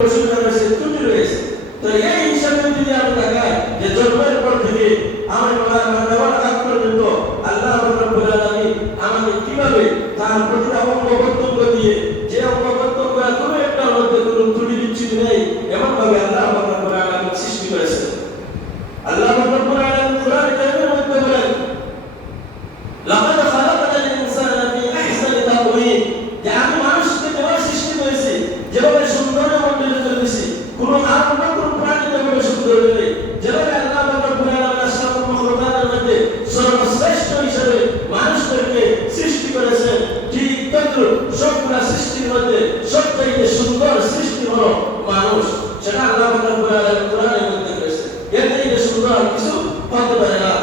অসুবিধা রয়েছে, ত্রুটি রয়েছে। তো এই হিসাবে যদি আমি তাকাই যে জন্মের পর থেকে আমার দেওয়ার আগ পর্যন্ত আল্লাহ রাব্বুল আলামিন আমাকে কিভাবে তার প্রতিটা অঙ্গ প্রত্যঙ্গ দিয়ে যে অঙ্গ প্রত্যঙ্গ কোনো একটার মধ্যে কোনো ত্রুটি বিচ্যুতি নেই এমন ভাবে আল্লাহ রাব্বুল আলামিন সৃষ্টি করেছেন। আল্লাহ রাব্বুল আলামিন কোরআন কারীমের মধ্যে বলেন, লাকাদ খালাকনাল ইনসানা ফি আহসানি তাকওয়িম, যে আমি মানুষকে যেভাবে সৃষ্টি করেছি, যেভাবে সুন্দরের মধ্যে চলেছি, কোনো অন্য কোনো প্রাণী যেভাবে সুন্দর নেই, যেভাবে আল্লাহ রাব্বুল আলামিন আশরাফুল মাখলুকাতের মধ্যে সর্বশ্রেষ্ঠ হিসেবে মানুষদেরকে সৃষ্টি করেছেন, ঠিক তদ্রুপ সবগুলা সৃষ্টির মধ্যে সবচাইতে সুন্দর সৃষ্টি হলো মানুষ। সেটা আল্লাহ রাব্বুল আলামিন কোরআনের মধ্যে করেছেন। এর থেকে সুন্দর কিছু হতে পারে না।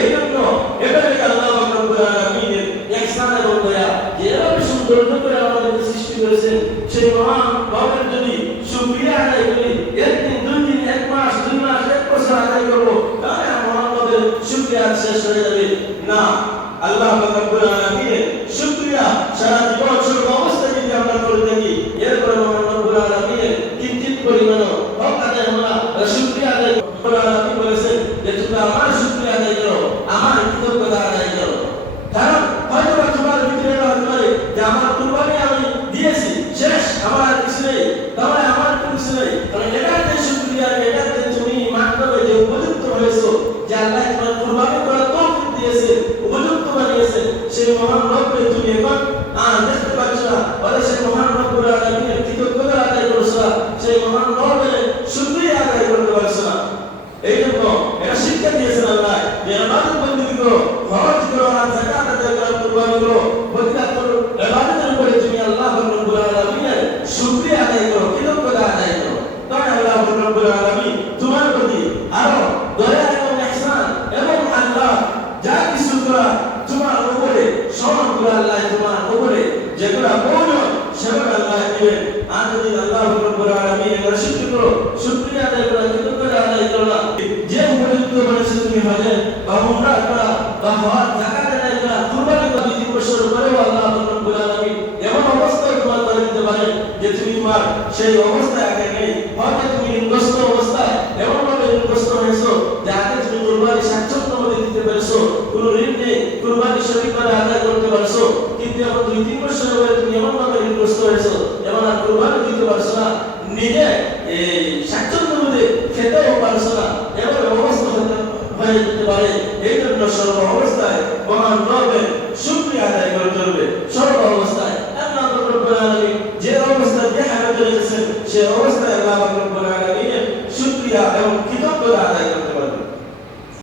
এই জন্য এটাকে আল্লাহ রাব্বুল আলামিনের ইহসান এবং দয়া, যেভাবে সৌন্দর্য করে আমাদেরকে সৃষ্টি করেছেন, সেই মহান রবের যদি শুকরিয়া আদায় করি, একদিন, দুই দিন, এক মাস, দুই মাস, এক বছর আদায় করবো, তাহলে মহান রবের শুকরিয়া শেষ হয়ে যাবে না। আল্লাহ রাব্বুল আলামিনের শুকরিয়া সারা জীবন সর্ব অবস্থায় যদি আমরা করে থাকি, এরপরে মহান রব্বুল আলামিনের কিঞ্চিত পরিমাণও হক আদায় হলো, শুকরিয়া আদায় আল্লাহ বলেছেন যে তুমি আমার শুকরিয়া আদায় করো, আমার কৃতজ্ঞতা আদায় করো। কারণ হয়তো তোমার ভিতরে হতে পারে যে আমার কুরবানি আমি দিয়েছি, শেষ, আমার আর কিছু নেই, তাহলে আমার কিছু নেই। কারণ এটাতে শুকরিয়া, এটাতে তুমি মাধ্যমে যে উপযুক্ত হয়েছো, যে আল্লাহ তোমার কুরবানি করার তৌফিক দিয়েছে, উপযুক্ত বানিয়েছেন, সেই মহান রবকে তুমি এখন দেখতে পাচ্ছ না, বলে সেই মহান রব্বুল আলামিনের কৃতজ্ঞতা আদায় করছো না, সেই মহান রবের শুকরিয়া আদায় করতে পারছো না। এই জন্য এটা শিক্ষা দিয়েছেন আল্লাহ যে ইবাদত বন্দেগী করো, ফরজ করো, আর যাকাত আদায় করো, কুরবানি করো, প্রতিটা করো, ইবাদতের উপরে তুমি আল্লাহ রাব্বুল আলামিনের শুকরিয়া আদায় করো, কৃতজ্ঞতা আদায় করো। তাহলে আল্লাহ রাব্বুল আলামিন তোমার প্রতি আরো দয়া এবং ইহসান এবং আল্লাহ যা কিছু করা তোমার উপরে সবগুলো আল্লাহ তোমার উপরে যেগুলো প্রয়োজন সেগুলো আল্লাহ দিবেন। আর যদি আল্লাহ রাব্বুল আলামিন এর শুকর করো, শুকরিয়া আদায় করো, কৃতজ্ঞতা আদায় করো না, যে উপযুক্ত বলেছে তুমি হজে বা উমরা করা বা হজ, যাকাত আদায় করা, কুরবানি করা, 2 বছর পরেও আল্লাহ রাব্বুল আলামিন এমন অবস্থায় তোমার করে দিতে পারে যে তুমি তোমার সেই অবস্থায় আগে নেই, হয়তো তুমি ঋণগ্রস্ত অবস্থায় এমন ভাবে ঋণগ্রস্ত হয়েছো যে আগে তুমি কুরবানি স্বাচ্ছন্দ্য মধ্যে দিতে পেরেছো, কোনো ঋণ নেই, কুরবানি সঠিকভাবে আদায় করতে পারছো, কিন্তু এখন 2-3 বছর পরে তুমি এমন ভাবে ঋণগ্রস্ত হয়েছো এমন আর কুরবানি দিতে পারছো না, নিজে এই স্বাচ্ছন্দ্য মধ্যে খেতেও পারছো না, এমন অবস্থা হয়ে যেতে পারে। এই জন্য সর্ব অবস্থায় মহান রবের শুকরিয়া আদায় করতে হবে। সর্ব অবস্থায় আল্লাহ রাব্বুল আলামিন যে অবস্থায় দেখানো চলেছেন, সেই অবস্থায় আল্লাহ রাব্বুল আলামিনের শুকরিয়া এবং কৃতজ্ঞতা আদায়